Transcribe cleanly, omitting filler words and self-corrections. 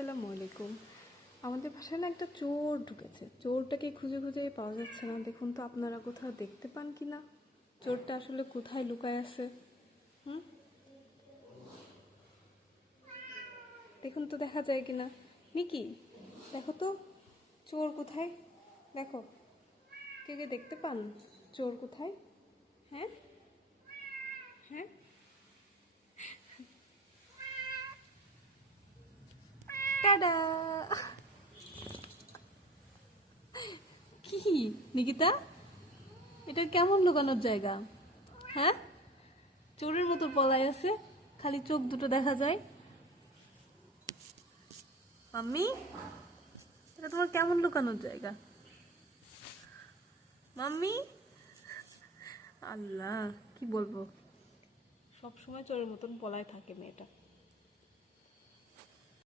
আসসালামু আলাইকুম। আমাদের বাসায় না একটা চোর ঢুকেছে। চোরটাকে খুঁজে খুঁজে পাওয়া যাচ্ছে না। দেখুন তো আপনারা কোথাও দেখতে পান কি না, চোরটা আসলে কোথায় লুকায় আছে। দেখুন তো দেখা যায় কিনা। মিকি, দেখো তো চোর কোথায়। দেখো, কে কে দেখতে পান চোর কোথায়? হ্যাঁ হ্যাঁ, টাডা। কি নিকিতা, এটা কেমন লুকানোর জায়গা? হ্যাঁ, চোরের মতো পলায় আছে, খালি চোখ দুটো দেখা যায়। মাম্মি, এটা তোমার কেমন লুকানোর জায়গা? মাম্মি, আল্লাহ কি বলবো, সব সময় চোরের মতন পলায় থাকে মেয়েটা।